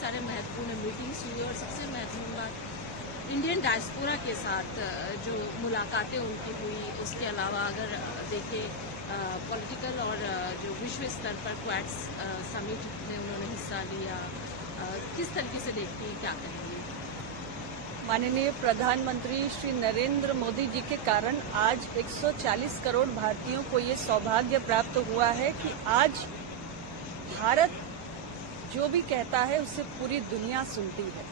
सारे महत्वपूर्ण मीटिंग्स हुई और सबसे महत्वपूर्ण बात इंडियन डायस्पोरा के साथ जो मुलाकातें उनकी हुई, उसके अलावा अगर देखें पॉलिटिकल और जो विश्व स्तर पर क्वाड्स समिट में उन्होंने हिस्सा लिया, किस तरीके से देखती हैं, क्या करेंगे? माननीय प्रधानमंत्री श्री नरेंद्र मोदी जी के कारण आज 140 करोड़ भारतीयों को ये सौभाग्य प्राप्त हुआ है कि आज भारत जो भी कहता है उसे पूरी दुनिया सुनती है।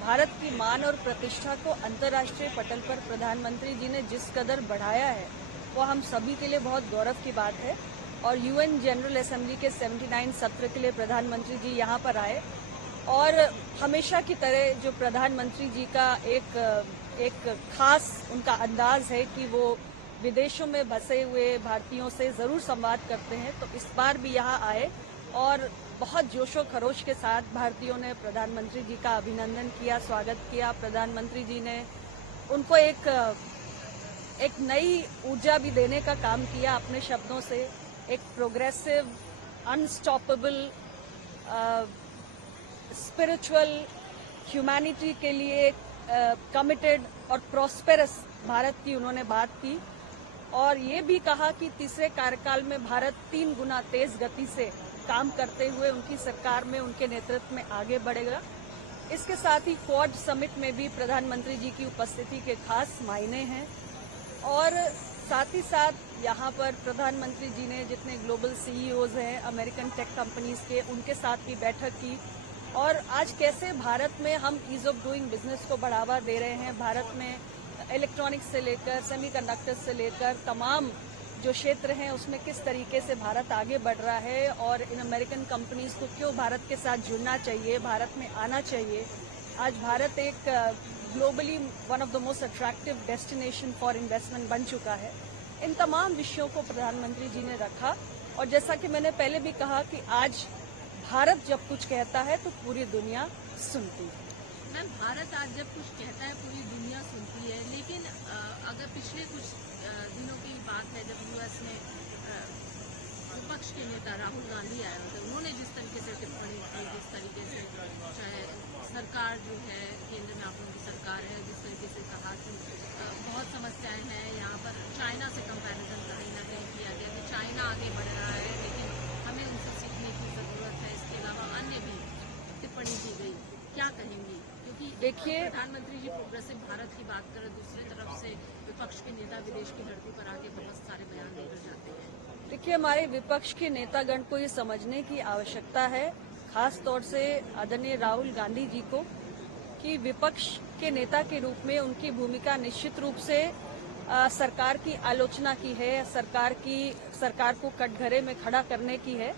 भारत की मान और प्रतिष्ठा को अंतर्राष्ट्रीय पटल पर प्रधानमंत्री जी ने जिस कदर बढ़ाया है वो हम सभी के लिए बहुत गौरव की बात है। और यूएन जनरल असेंबली के 79 सत्र के लिए प्रधानमंत्री जी यहाँ पर आए और हमेशा की तरह जो प्रधानमंत्री जी का एक खास उनका अंदाज है कि वो विदेशों में बसे हुए भारतीयों से जरूर संवाद करते हैं, तो इस बार भी यहाँ आए और बहुत जोशो खरोश के साथ भारतीयों ने प्रधानमंत्री जी का अभिनंदन किया, स्वागत किया। प्रधानमंत्री जी ने उनको एक नई ऊर्जा भी देने का काम किया अपने शब्दों से। एक प्रोग्रेसिव, अनस्टॉपेबल, स्पिरिचुअल, ह्यूमैनिटी के लिए कमिटेड और प्रॉस्पेरस भारत की उन्होंने बात की और ये भी कहा कि तीसरे कार्यकाल में भारत 3 गुना तेज गति से काम करते हुए उनकी सरकार में, उनके नेतृत्व में आगे बढ़ेगा। इसके साथ ही क्वाड समिट में भी प्रधानमंत्री जी की उपस्थिति के खास मायने हैं और साथ ही साथ यहाँ पर प्रधानमंत्री जी ने जितने ग्लोबल सीईओज हैं अमेरिकन टेक कंपनीज के, उनके साथ भी बैठक की और आज कैसे भारत में हम ईज ऑफ डूइंग बिजनेस को बढ़ावा दे रहे हैं। भारत में इलेक्ट्रॉनिक्स से लेकर सेमीकंडक्टर्स से लेकर तमाम जो क्षेत्र हैं उसमें किस तरीके से भारत आगे बढ़ रहा है और इन अमेरिकन कंपनीज को क्यों भारत के साथ जुड़ना चाहिए, भारत में आना चाहिए। आज भारत एक globally one of the most attractive destination for investment बन चुका है। इन तमाम विषयों को प्रधानमंत्री जी ने रखा और जैसा कि मैंने पहले भी कहा कि आज भारत जब कुछ कहता है तो पूरी दुनिया सुनती है। मैम, भारत आज जब कुछ कहता है पूरी दुनिया सुनती है, लेकिन अगर पिछले कुछ दिनों की बात है जब यूएस में विपक्ष के नेता राहुल गांधी आए थे, उन्होंने जिस तरीके से टिप्पणी की, जिस तरीके से चाहे सरकार जो है केंद्र में आप लोगों की सरकार है, जिस तरीके से कहा कि बहुत समस्याएं हैं यहाँ पर, चाइना से कंपैरिजन कहीं ना कहीं किया गया कि चाइना आगे बढ़ रहा है लेकिन हमें उनसे सीखने की जरूरत है। इसके अलावा अन्य भी टिप्पणी की गई, क्या कहेंगी? क्योंकि देखिए प्रधानमंत्री जी प्रोग्रेसिव भारत की बात करें, दूसरी तरफ से विपक्ष के नेता विदेश की धरती पर आके बहुत सारे बयान देकर जाते हैं। देखिए, हमारे विपक्ष के नेतागण को ये समझने की आवश्यकता है, खास तौर से आदरणीय राहुल गांधी जी को, कि विपक्ष के नेता के रूप में उनकी भूमिका निश्चित रूप से सरकार की आलोचना की है, सरकार को कटघरे में खड़ा करने की है,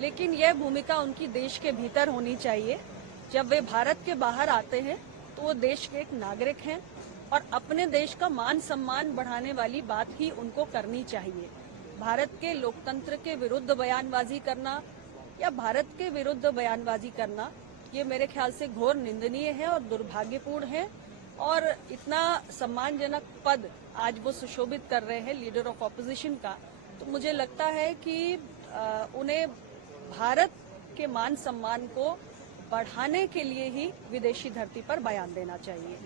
लेकिन यह भूमिका उनकी देश के भीतर होनी चाहिए। जब वे भारत के बाहर आते हैं तो वो देश के एक नागरिक हैं और अपने देश का मान सम्मान बढ़ाने वाली बात ही उनको करनी चाहिए। भारत के लोकतंत्र के विरुद्ध बयानबाजी करना या भारत के विरुद्ध बयानबाजी करना ये मेरे ख्याल से घोर निंदनीय है और दुर्भाग्यपूर्ण है और इतना सम्मानजनक पद आज वो सुशोभित कर रहे हैं लीडर ऑफ ऑपोजिशन का, तो मुझे लगता है कि उन्हें भारत के मान सम्मान को बढ़ाने के लिए ही विदेशी धरती पर बयान देना चाहिए।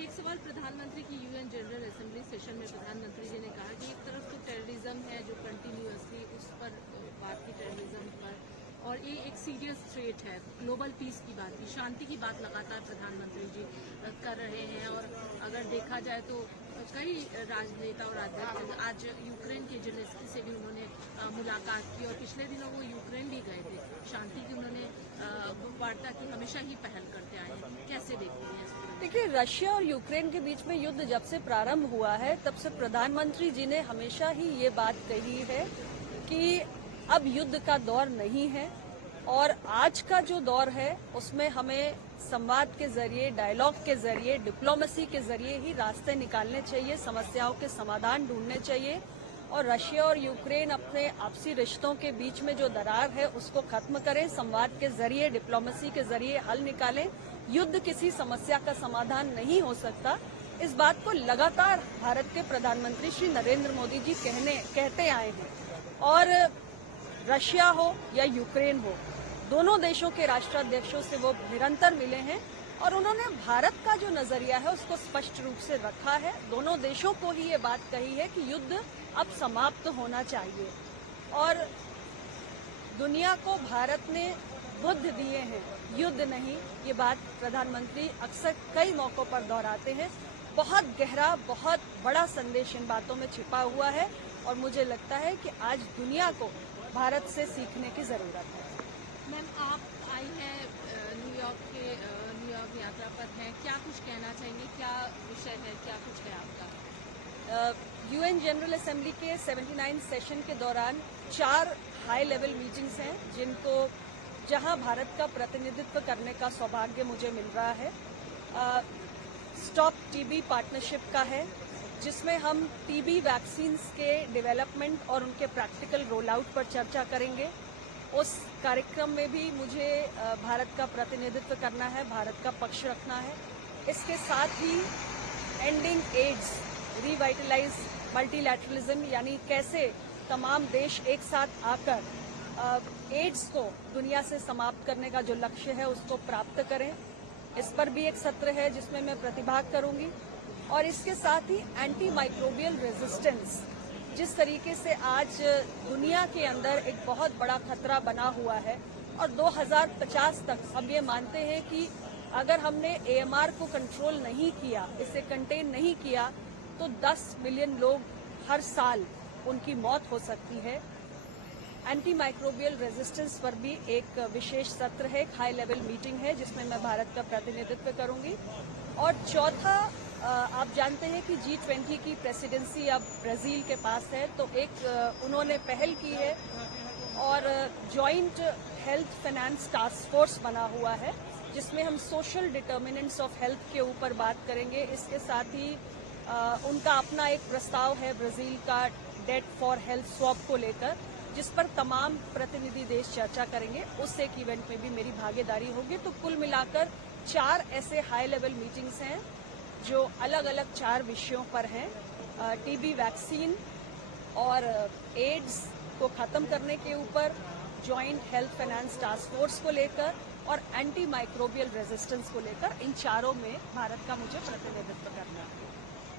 एक सवाल प्रधानमंत्री की यूएन जनरल असेंबली सेशन में प्रधानमंत्री जी ने कहा कि एक तरफ तो टेररिज्म है जो कंटिन्यूअसली उस पर बात की, टेररिज्म पर, और ये एक सीरियस थ्रेट है, ग्लोबल पीस की बात की, शांति की बात लगातार प्रधानमंत्री जी कर रहे हैं। और अगर देखा जाए तो कई राजनेता और अध्यक्ष आज यूक्रेन के जेलेंस्की से भी उन्होंने मुलाकात की और पिछले दिनों वो यूक्रेन भी गए थे, शांति की उन्होंने वार्ता की, हमेशा ही पहल करते आए हैं। कैसे देखते हैं? देखिए, रशिया और यूक्रेन के बीच में युद्ध जब से प्रारंभ हुआ है तब से प्रधानमंत्री जी ने हमेशा ही ये बात कही है कि अब युद्ध का दौर नहीं है और आज का जो दौर है उसमें हमें संवाद के जरिए, डायलॉग के जरिए, डिप्लोमेसी के जरिए ही रास्ते निकालने चाहिए, समस्याओं के समाधान ढूंढने चाहिए और रशिया और यूक्रेन अपने आपसी रिश्तों के बीच में जो दरार है उसको खत्म करें, संवाद के जरिए, डिप्लोमेसी के जरिए हल निकालें। युद्ध किसी समस्या का समाधान नहीं हो सकता। इस बात को लगातार भारत के प्रधानमंत्री श्री नरेंद्र मोदी जी कहते आए हैं और रशिया हो या यूक्रेन हो, दोनों देशों के राष्ट्राध्यक्षों से वो निरंतर मिले हैं और उन्होंने भारत का जो नजरिया है उसको स्पष्ट रूप से रखा है। दोनों देशों को ही ये बात कही है कि युद्ध अब समाप्त होना चाहिए और दुनिया को भारत ने बुद्ध दिए हैं, युद्ध नहीं। ये बात प्रधानमंत्री अक्सर कई मौकों पर दोहराते हैं। बहुत गहरा, बहुत बड़ा संदेश इन बातों में छिपा हुआ है और मुझे लगता है कि आज दुनिया को भारत से सीखने की जरूरत है। मैम, आप आई हैं न्यूयॉर्क यात्रा पर हैं, क्या कुछ कहना चाहेंगे, क्या विषय है, क्या कुछ है आपका? यूएन जनरल असेंबली के 79 सेशन के दौरान 4 हाई लेवल मीटिंग्स हैं जहां भारत का प्रतिनिधित्व करने का सौभाग्य मुझे मिल रहा है। स्टॉप टीबी पार्टनरशिप का है जिसमें हम टीबी वैक्सीन्स के डेवलपमेंट और उनके प्रैक्टिकल रोल आउट पर चर्चा करेंगे। उस कार्यक्रम में भी मुझे भारत का प्रतिनिधित्व करना है, भारत का पक्ष रखना है। इसके साथ ही एंडिंग एड्स, रिवाइटलाइज मल्टीलैटरलिज्म, यानी कैसे तमाम देश एक साथ आकर एड्स को दुनिया से समाप्त करने का जो लक्ष्य है उसको प्राप्त करें। इस पर भी एक सत्र है जिसमें मैं प्रतिभाग करूंगी। और इसके साथ ही एंटी माइक्रोबियल रेजिस्टेंस, जिस तरीके से आज दुनिया के अंदर एक बहुत बड़ा खतरा बना हुआ है और 2050 तक हम ये मानते हैं कि अगर हमने AMR को कंट्रोल नहीं किया, इसे कंटेन नहीं किया, तो 10 मिलियन लोग हर साल उनकी मौत हो सकती है। एंटी माइक्रोबियल रेजिस्टेंस पर भी एक विशेष सत्र है, एक हाई लेवल मीटिंग है जिसमें मैं भारत का प्रतिनिधित्व करूंगी। और चौथा, आप जानते हैं कि G20 की प्रेसिडेंसी अब ब्राजील के पास है, तो एक उन्होंने पहल की है और joint health finance task force बना हुआ है जिसमें हम सोशल डिटर्मिनेंट्स ऑफ हेल्थ के ऊपर बात करेंगे। इसके साथ ही उनका अपना एक प्रस्ताव है ब्राजील का डेट फॉर हेल्थ स्वैप को लेकर, जिस पर तमाम प्रतिनिधि देश चर्चा करेंगे। उस एक इवेंट में भी मेरी भागीदारी होगी। तो कुल मिलाकर 4 ऐसे हाई लेवल मीटिंग्स हैं जो अलग अलग 4 विषयों पर हैं। टीबी वैक्सीन और एड्स को खत्म करने के ऊपर, joint health finance task force को लेकर और एंटी माइक्रोबियल रेजिस्टेंस को लेकर, इन चारों में भारत का मुझे प्रतिनिधित्व करना है।